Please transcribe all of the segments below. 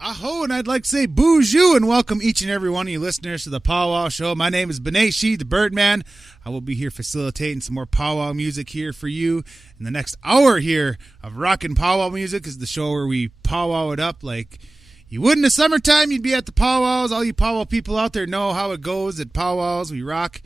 Aho, and I'd like to say boozhoo and welcome each and every one of you listeners to the Powwow Show. My name is Beneshi, the Birdman. I will be here facilitating some more powwow music here for you in the next hour here of Rockin' Powwow Music. Is the show where we powwow it up like you would in the summertime. You'd be at the powwows. All you powwow people out there know how it goes at powwows. We rock.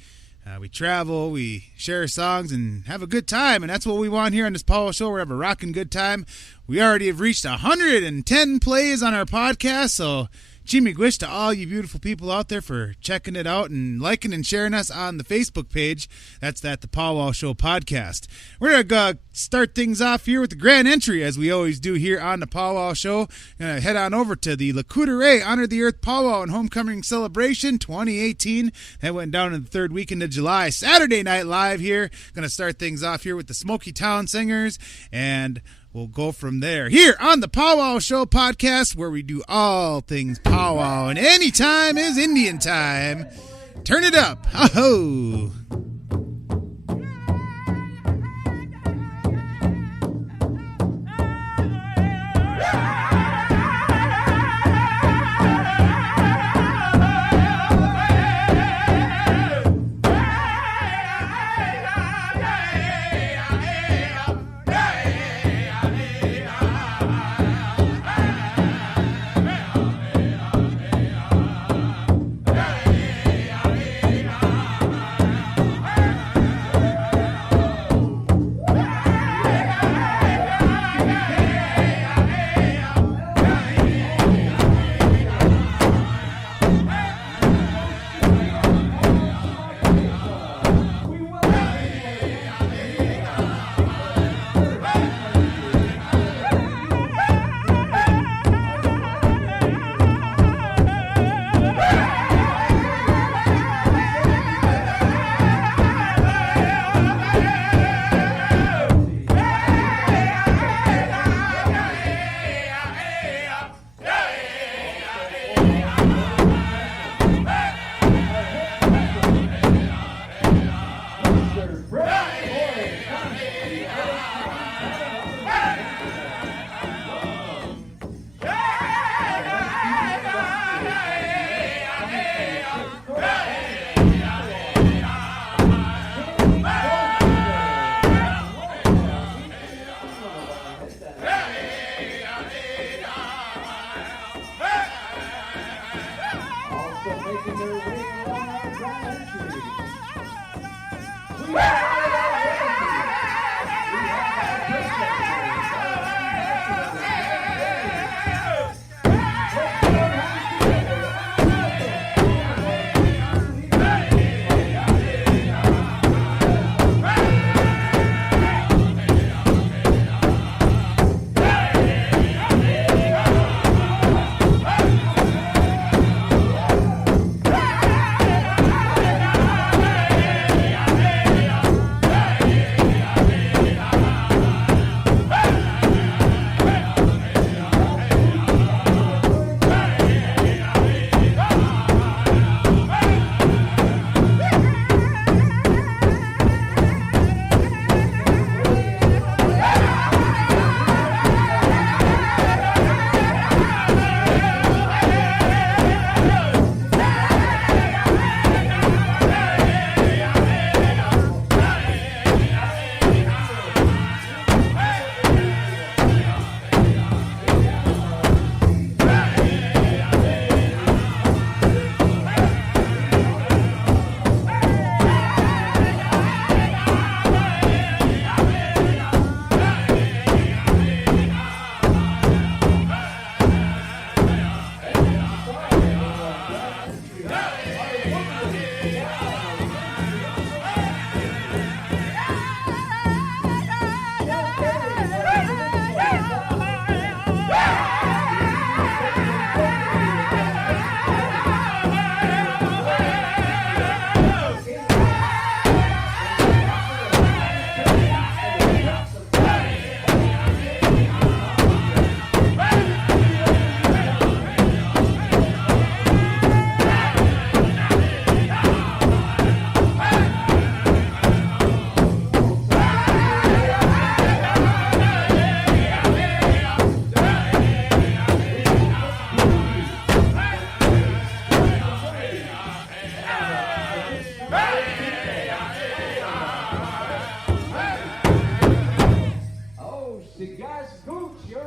We travel, we share songs, and have a good time, and that's what we want here on this Powwow Show. We're having a rockin' good time. We already have reached 110 plays on our podcast, so Jimmy Gwish to all you beautiful people out there for checking it out and liking and sharing us on the Facebook page. That's the Powwow Show podcast. We're going to start things off here with the grand entry, as we always do here on the Powwow Show. Going to head on over to the Le Coudray Honor the Earth Powwow and Homecoming Celebration 2018. That went down in the third weekend of July. Saturday Night Live here. Going to start things off here with the Smoky Town Singers, and we'll go from there here on the Powwow Show podcast, where we do all things powwow, and any time is Indian time. Turn it up. Ho-ho.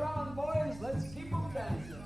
around, boys. Let's keep them dancing.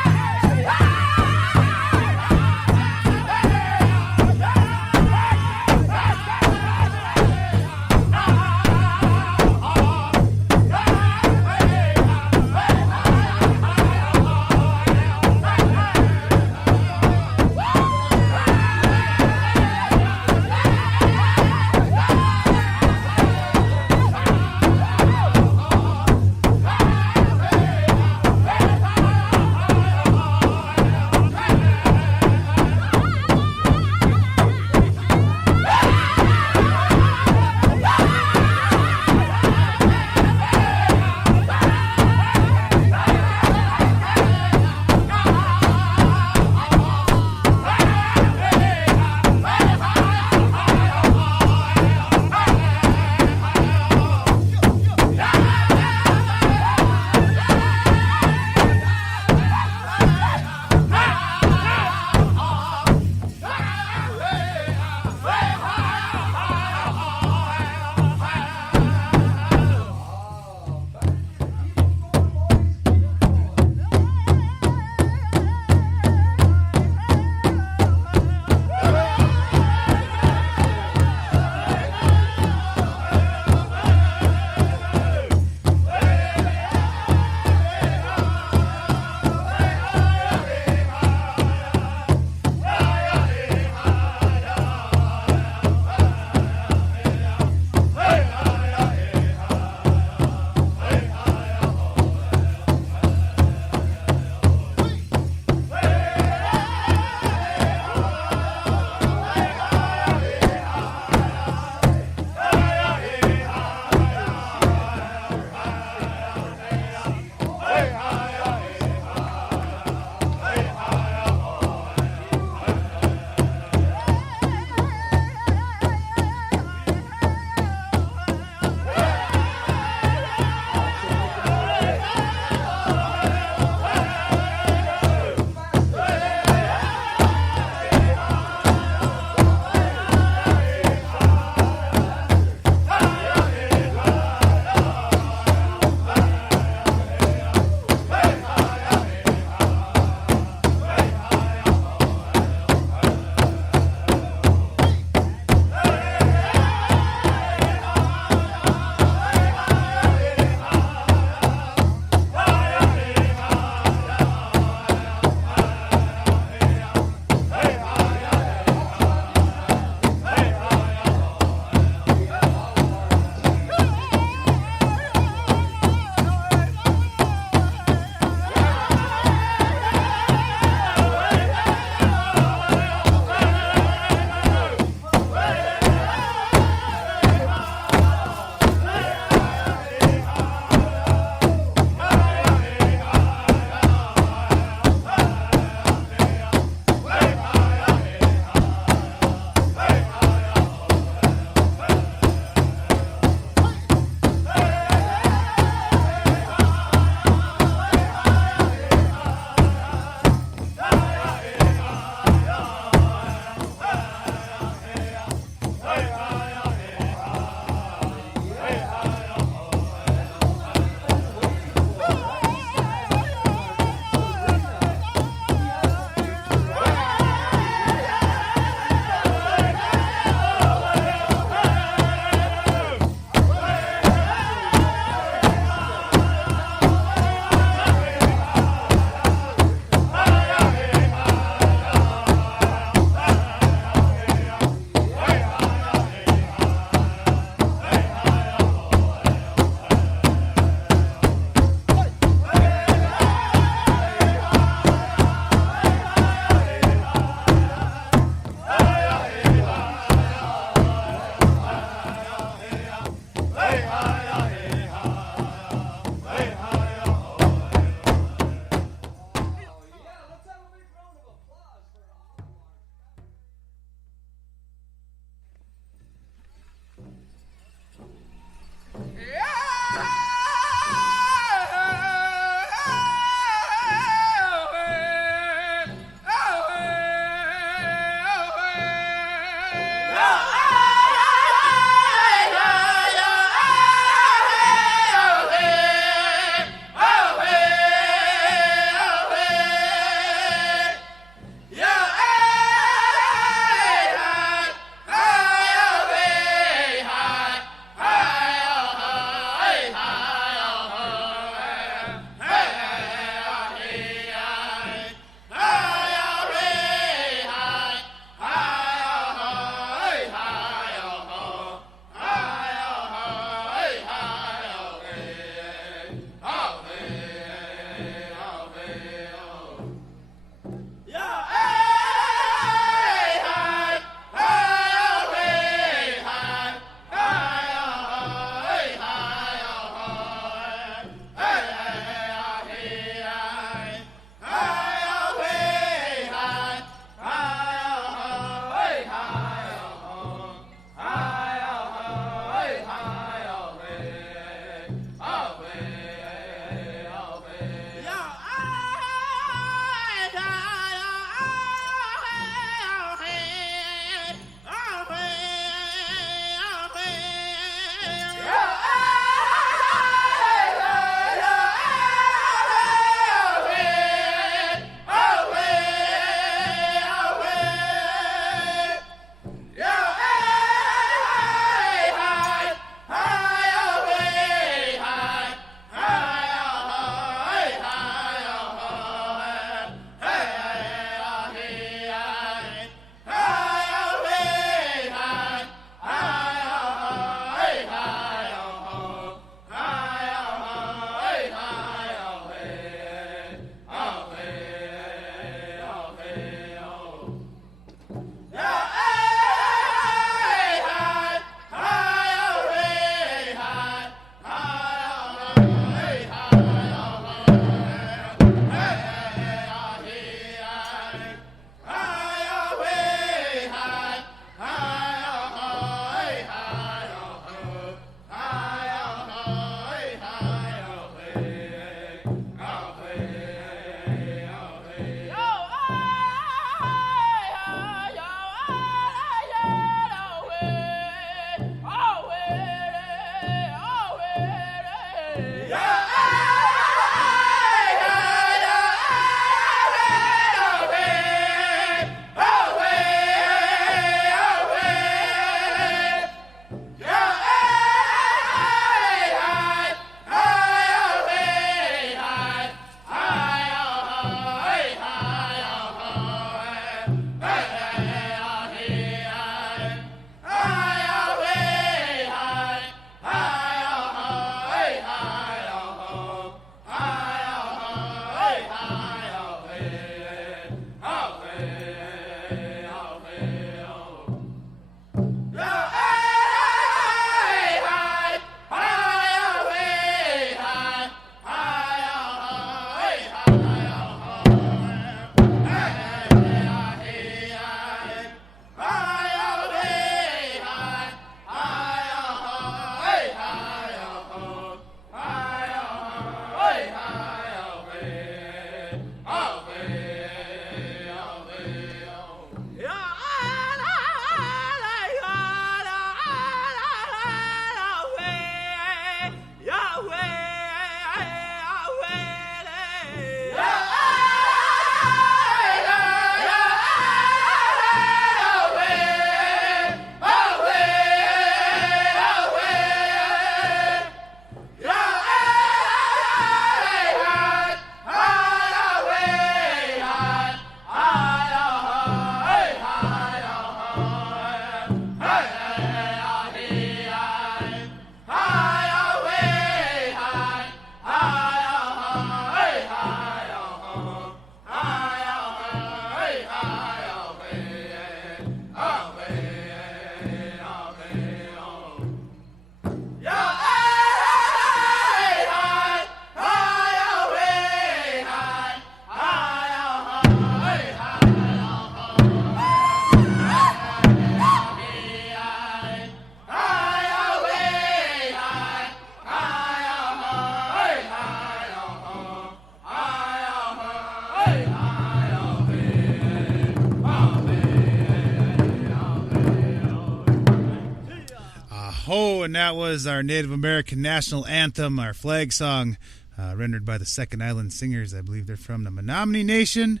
Ho, and that was our Native American national anthem, our flag song, rendered by the Second Island Singers. I believe they're from the Menomonee Nation.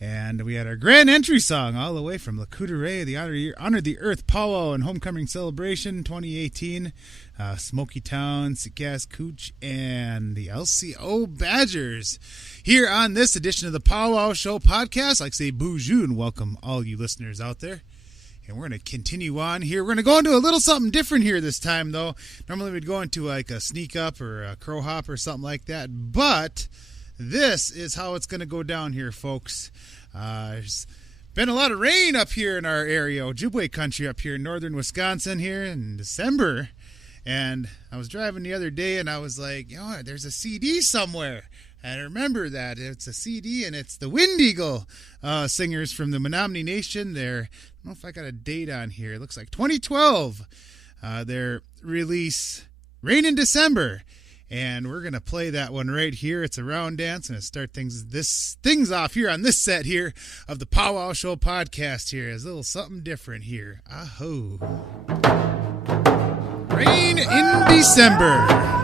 And we had our grand entry song all the way from Lac-Courte, the Honor the Earth Powwow and Homecoming Celebration 2018. Smoky Town, Sikass Cooch, and the LCO Badgers. Here on this edition of the Powwow Show podcast, I'd like to say bonjour and welcome all you listeners out there. And we're going to continue on here. We're going to go into a little something different here this time, though. Normally we'd go into like a sneak up or a crow hop or something like that. But this is how it's going to go down here, folks. There's been a lot of rain up here in our area, Ojibwe country up here in northern Wisconsin here in December. And I was driving the other day and I was like, there's a CD somewhere. And I remember that it's a CD, and it's the Wind Eagle singers from the Menomonee Nation. I don't know if I got a date on here. It looks like 2012. Their release, Rain in December. And we're going to play that one right here. It's a round dance, and start things off here on this set here of the Powwow Show podcast here. It's a little something different here. Aho. Rain in December.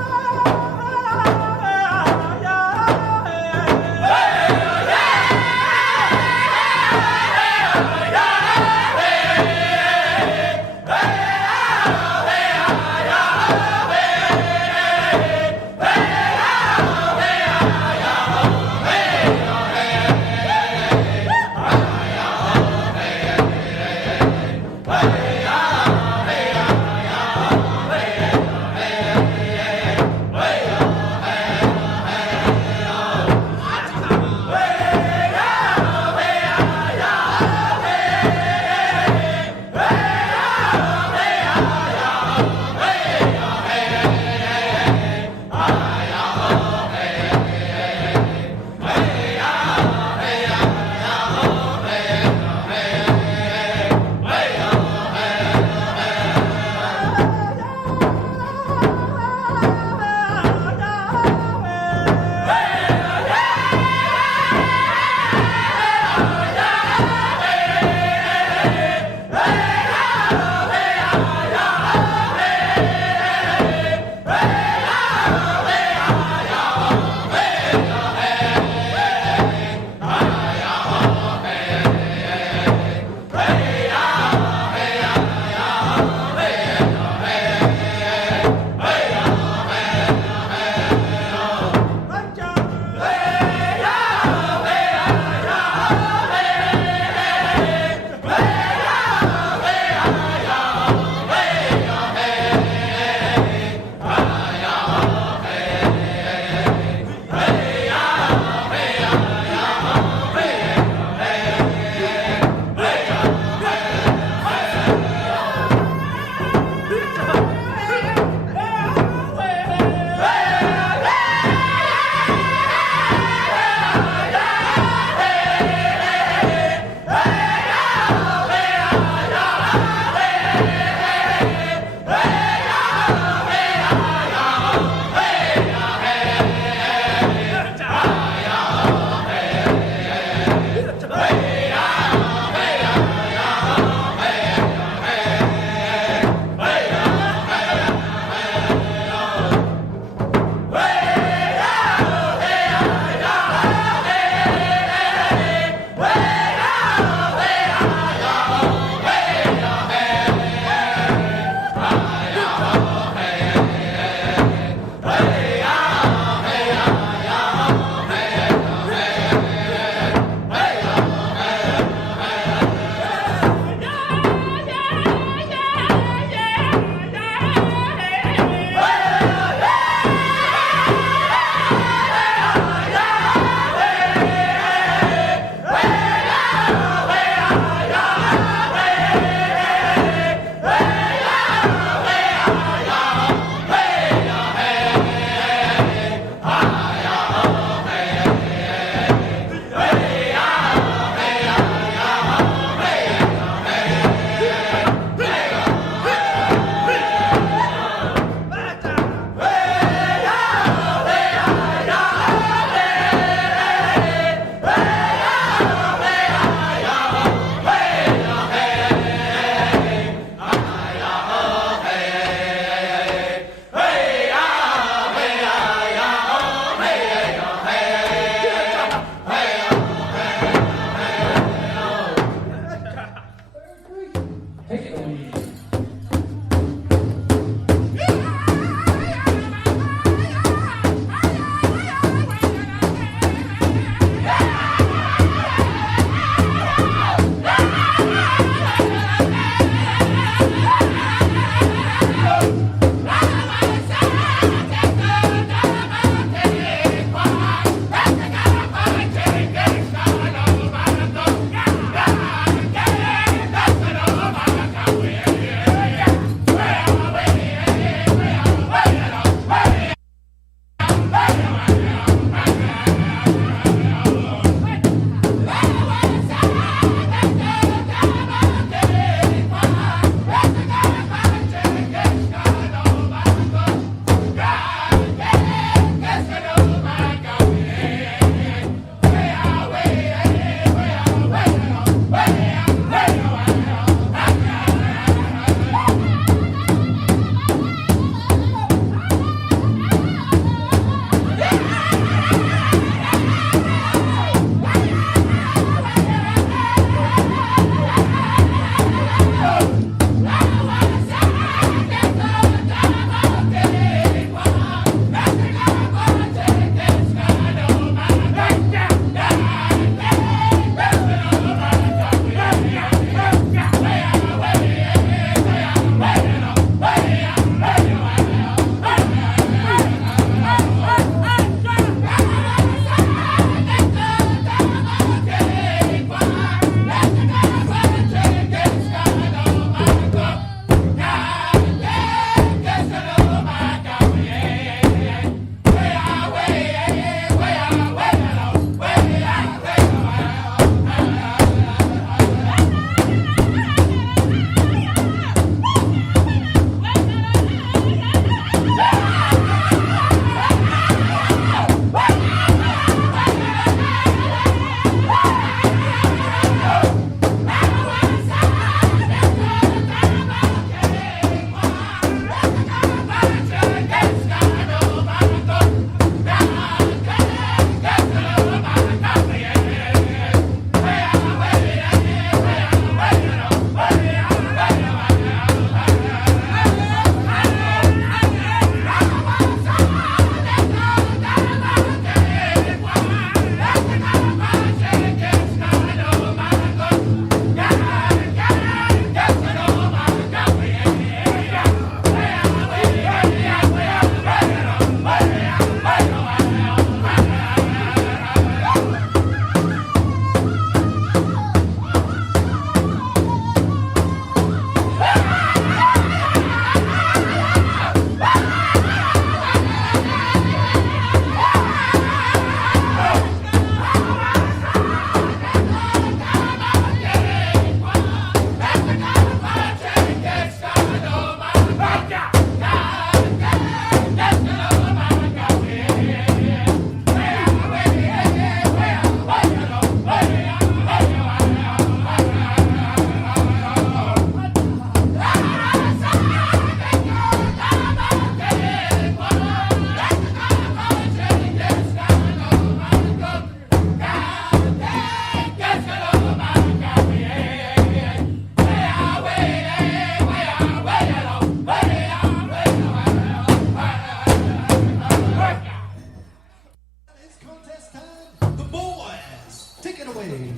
it away.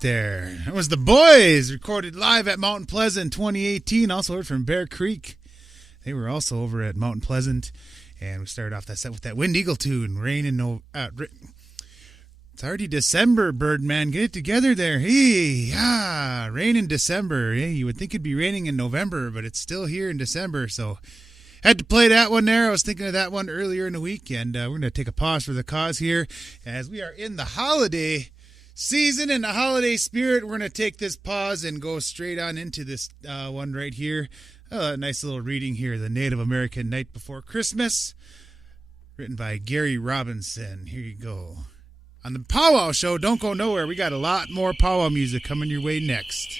There. That was Tha Boyz, recorded live at Mountain Pleasant 2018. Also heard from Bear Creek. They were also over at Mountain Pleasant. And we started off that set with that Wind Eagle tune, Rain in it's already December, Birdman. Get it together there. Hey, rain in December. Hey, you would think it'd be raining in November, but it's still here in December. So had to play that one there. I was thinking of that one earlier in the week. And we're going to take a pause for the cause here as we are in the holiday season and the holiday spirit. We're going to take this pause and go straight on into this one right here. A nice little reading here, The Native American Night Before Christmas, written by Gary Robinson. Here you go. On the Powwow Show, don't go nowhere. We got a lot more powwow music coming your way next.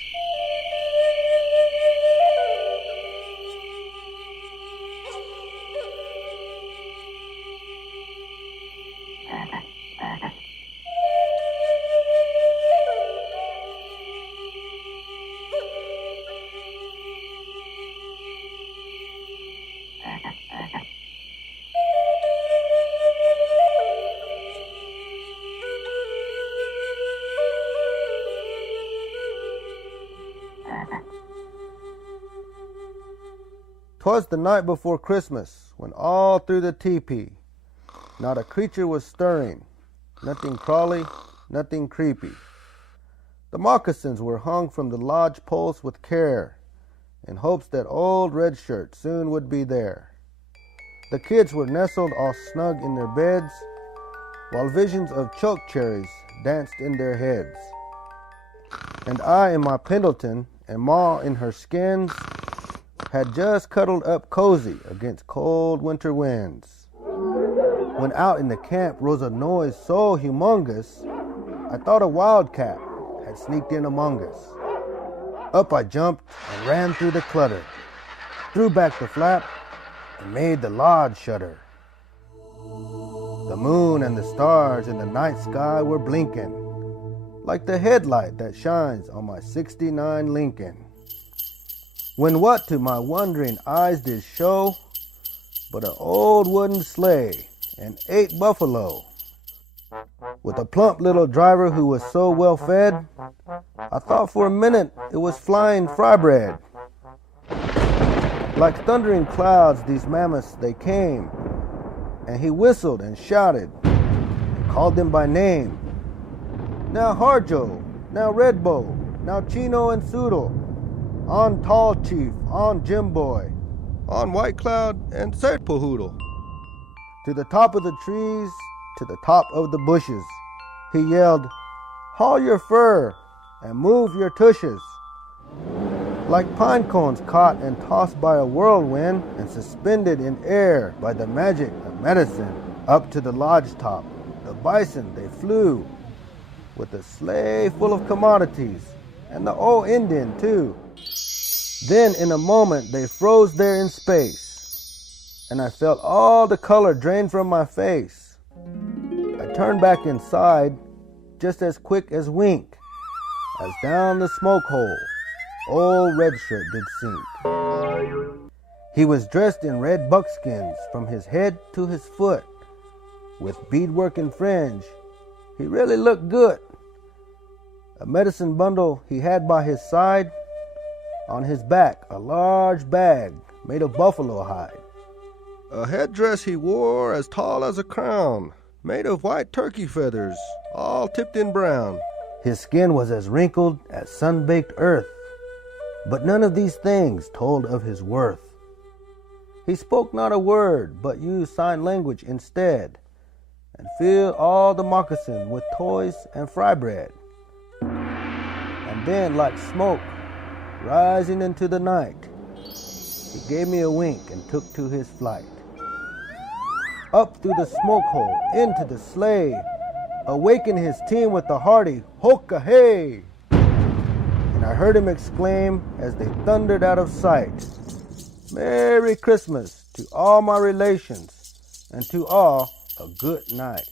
"'Twas the night before Christmas, when all through the teepee not a creature was stirring, nothing crawly, nothing creepy. The moccasins were hung from the lodge posts with care, in hopes that old Red Shirt soon would be there. The kids were nestled all snug in their beds, while visions of choke cherries danced in their heads. And I in my Pendleton, and Ma in her skins, had just cuddled up cozy against cold winter winds, when out in the camp rose a noise so humongous, I thought a wildcat had sneaked in among us. Up I jumped and ran through the clutter, threw back the flap, and made the lodge shudder. The moon and the stars in the night sky were blinking, like the headlight that shines on my '69 Lincoln. When what to my wondering eyes did show but an old wooden sleigh and 8 buffalo, with a plump little driver who was so well fed, I thought for a minute it was flying fry bread. Like thundering clouds, these mammoths, they came, and he whistled and shouted and called them by name. Now Harjo, now Redbow, now Chino and Soodle, on Tall Chief, on Jimboy, on White Cloud and Serpohoodle. To the top of the trees, to the top of the bushes, he yelled, haul your fur and move your tushes. Like pine cones caught and tossed by a whirlwind and suspended in air by the magic of medicine, up to the lodge top, the bison they flew, with a sleigh full of commodities, and the old Indian too. Then in a moment they froze there in space, and I felt all the color drain from my face. I turned back inside, just as quick as wink, as down the smoke hole old Red Shirt did sink. He was dressed in red buckskins from his head to his foot, with beadwork and fringe. He really looked good. A medicine bundle he had by his side. On his back, a large bag made of buffalo hide. A headdress he wore as tall as a crown, made of white turkey feathers, all tipped in brown. His skin was as wrinkled as sun-baked earth, but none of these things told of his worth. He spoke not a word, but used sign language instead, and filled all the moccasin with toys and fry bread. And then, like smoke rising into the night, he gave me a wink and took to his flight. Up through the smoke hole, into the sleigh, awaken his team with a hearty hoka-hey. And I heard him exclaim as they thundered out of sight, Merry Christmas to all my relations, and to all a good night.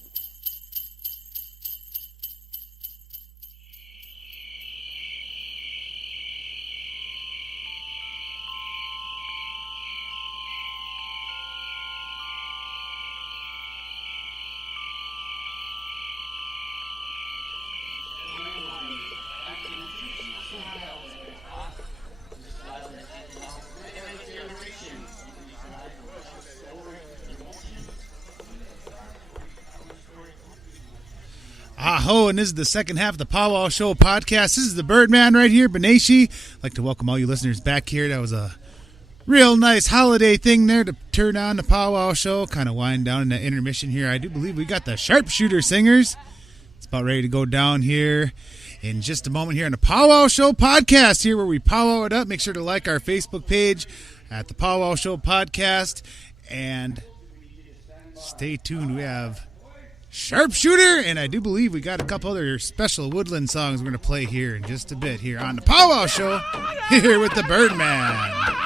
Aho, and this is the second half of the Powwow Show podcast. This is the Birdman right here, Beneshi. I'd like to welcome all you listeners back here. That was a real nice holiday thing there to turn on the Powwow Show, kind of wind down in the intermission here. I do believe we got the Sharpshooter singers. It's about ready to go down here in just a moment here on the Powwow Show podcast here where we powwow it up. Make sure to like our Facebook page at the Powwow Show podcast and stay tuned. We have Sharpshooter, and I do believe we got a couple other special woodland songs we're going to play here in just a bit here on the Powwow Show here with the Birdman.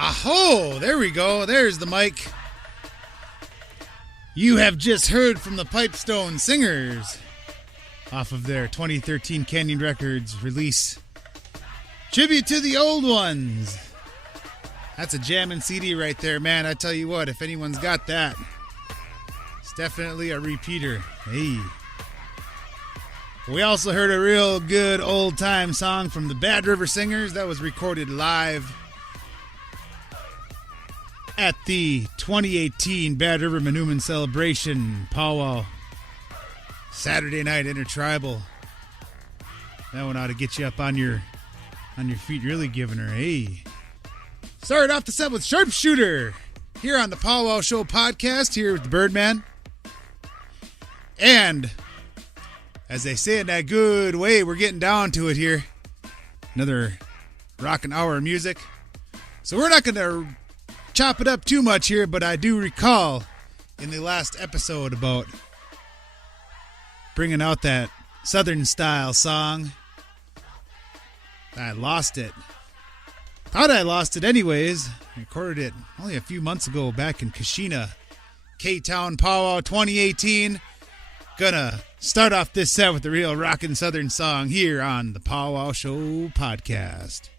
Aho! There we go. There's the mic. You have just heard from the Pipestone Singers off of their 2013 Canyon Records release. Tribute to the old ones. That's a jammin' CD right there, man. I tell you what, if anyone's got that, it's definitely a repeater. Hey. We also heard a real good old-time song from the Bad River Singers that was recorded live at the 2018 Bad River Menomonee Celebration Powwow Saturday night intertribal. That one ought to get you up on your feet, really giving her. Hey. Started off the set with Sharpshooter here on the Powwow Show podcast here with the Birdman. And as they say in that good way, we're getting down to it here. Another rockin' hour of music. So we're not going to chop it up too much here, but I do recall in the last episode about bringing out that Southern style song. I lost it. Thought I lost it anyways. I recorded it only a few months ago back in Kashina, K-Town Powwow 2018. Gonna start off this set with the real rockin' Southern song here on the Powwow Show podcast.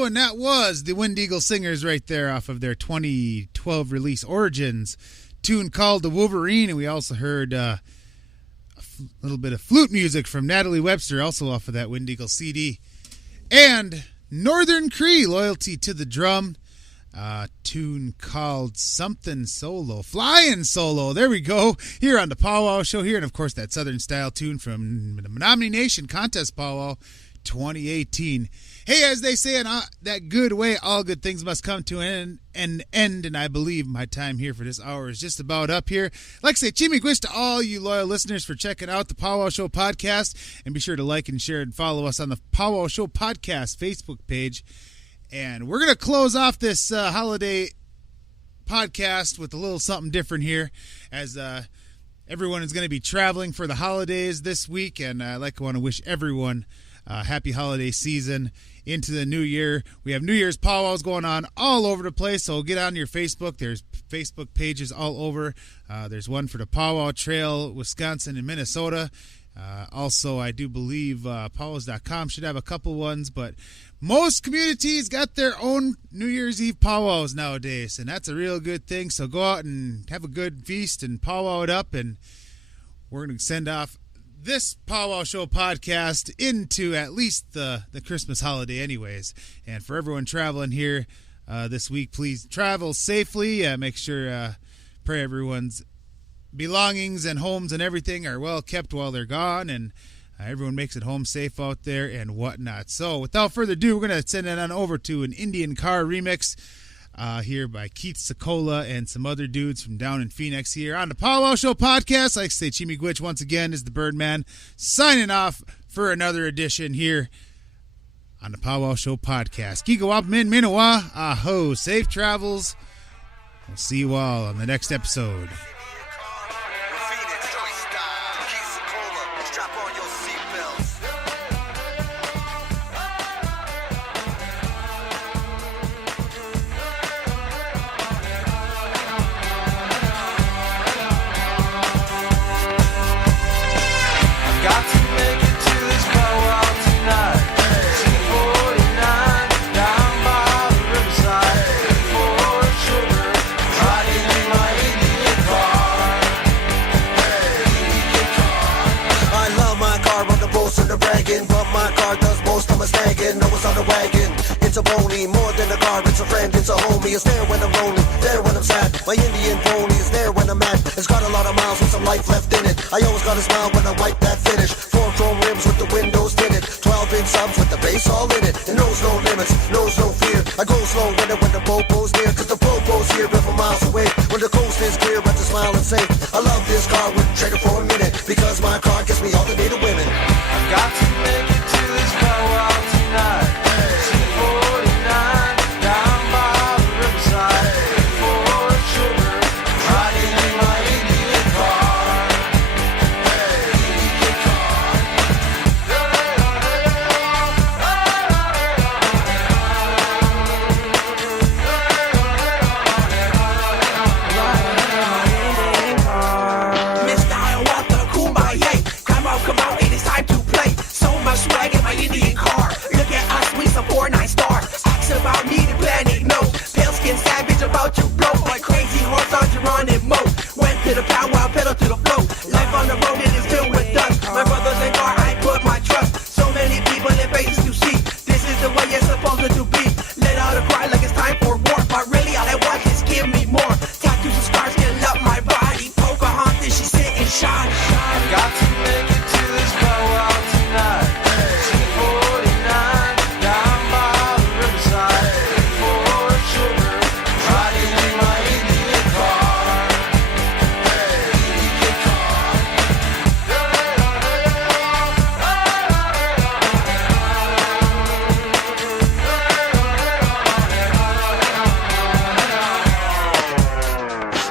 Oh, and that was the Wind Eagle Singers right there off of their 2012 release Origins tune called The Wolverine. And we also heard a little bit of flute music from Natalie Webster, also off of that Wind Eagle CD. And Northern Cree, Loyalty to the Drum, tune called something solo, Flying Solo. There we go, here on the Powwow Show here. And of course that Southern style tune from the Menomonee Nation Contest Powwow 2018. Hey, as they say in that good way, all good things must come to an end, and I believe my time here for this hour is just about up here. Like I say, chimigwish to all you loyal listeners for checking out the Powwow Show podcast, and be sure to like and share and follow us on the Powwow Show podcast Facebook page. And we're going to close off this holiday podcast with a little something different here, as everyone is going to be traveling for the holidays this week, and I want to wish everyone happy holiday season into the new year. We have New Year's powwows going on all over the place, so get on your Facebook. There's Facebook pages all over. There's one for the Powwow Trail, Wisconsin and Minnesota. Also, I do believe powwows.com should have a couple ones, but most communities got their own New Year's Eve powwows nowadays, and that's a real good thing. So go out and have a good feast and powwow it up, and we're going to send off this Powwow Show podcast into at least the Christmas holiday anyways. And for everyone traveling here this week, please travel safely. Make sure, pray everyone's belongings and homes and everything are well kept while they're gone, and everyone makes it home safe out there and whatnot. So without further ado, we're going to send it on over to an NDN Car remix here by Keith Sokola and some other dudes from down in Phoenix here on the Powwow Show podcast. Like I say, Chimigwich once again is the Birdman signing off for another edition here on the Powwow Show podcast. Kigawap Min Minawa, aho, safe travels. We'll see you all on the next episode. But my car does most, I'm a snagging. I was on the wagon. It's a pony, more than a car, it's a friend, it's a homie. It's there when I'm lonely, there when I'm sad. My Indian pony is there when I'm mad. It's got a lot of miles with some life left in it. I always gotta smile when I wipe that finish. 4 chrome rims with the windows tinted. 12-inch subs with the bass all in it. It knows no limits, knows no fear. I go slow when the popo's near, cause the popo's here but from miles away. When the coast is clear, I just smile and say, I love this car, wouldn't trade it for a minute. Because my car gets me all the native women. I've got to make it to this powwow tonight. C49, down by the riverside. For sugar, riding in my Indian car. Indian car. Mr. Hiawatha, Kumbaya. Come out, it is time to play. So much swag in my Indian car. Look at us, we some 4-9 star. Ask about me, the planet no. Pale skin savage about to blow. Like crazy horse on Geronimo. Went to the powwow, pedal to the flow. Life on the road, it is filled with dust. My brothers in car, I put my trust. So many people in faces to see. This is the way it's supposed to be. Let out a cry like it's time for war. But really all I want is give me more. Tattoos and scars can love my body. Pocahontas, she's sitting shine. I've got to make it to this powwow tonight. C49, down by the riverside. For sugar, riding in my Indian car. Indian car.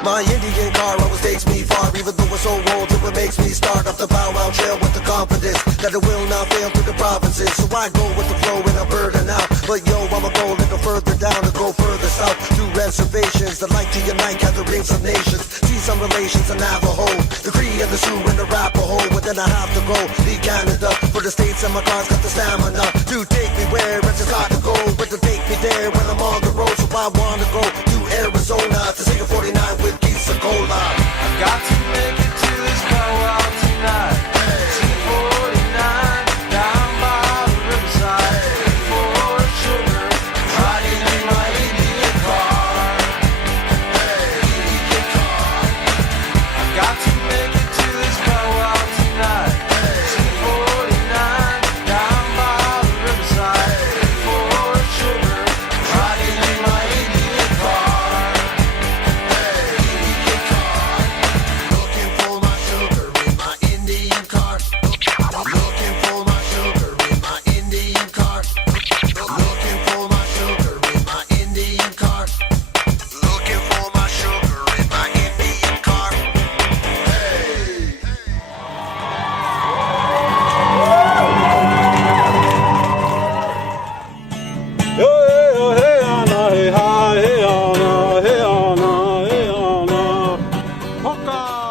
My Indian car always takes me far, even though it's so old, it makes me start off the powwow trail with the confidence that it will not fail through the provinces. So I go with the flow and I'm burning out. But yo, I'ma go a little further down and go further south to reservations that like to unite gatherings of nations. Season some relations of Navajo. The Cree and the Sioux and the Arapaho. But then I have to go to Canada for the States, and my car's got the stamina to take me where it's just got to go. But to take me there when I'm on the road. So I want to go to Arizona to sing a 49 with Keith Cola. I've got to make it to this powwow tonight. C49 down by the riverside. For sugar, riding in my Indian car. Indian car. I've got to make it to this powwow tonight. C49 down by the riverside. For sugar, riding in my Indian car. Indian car. Looking for my sugar in my Indian car. Looking for my sugar in my Indian car. Looking for my sugar in my Indian car. Looking for my sugar in my Indian car. Hey. Polka!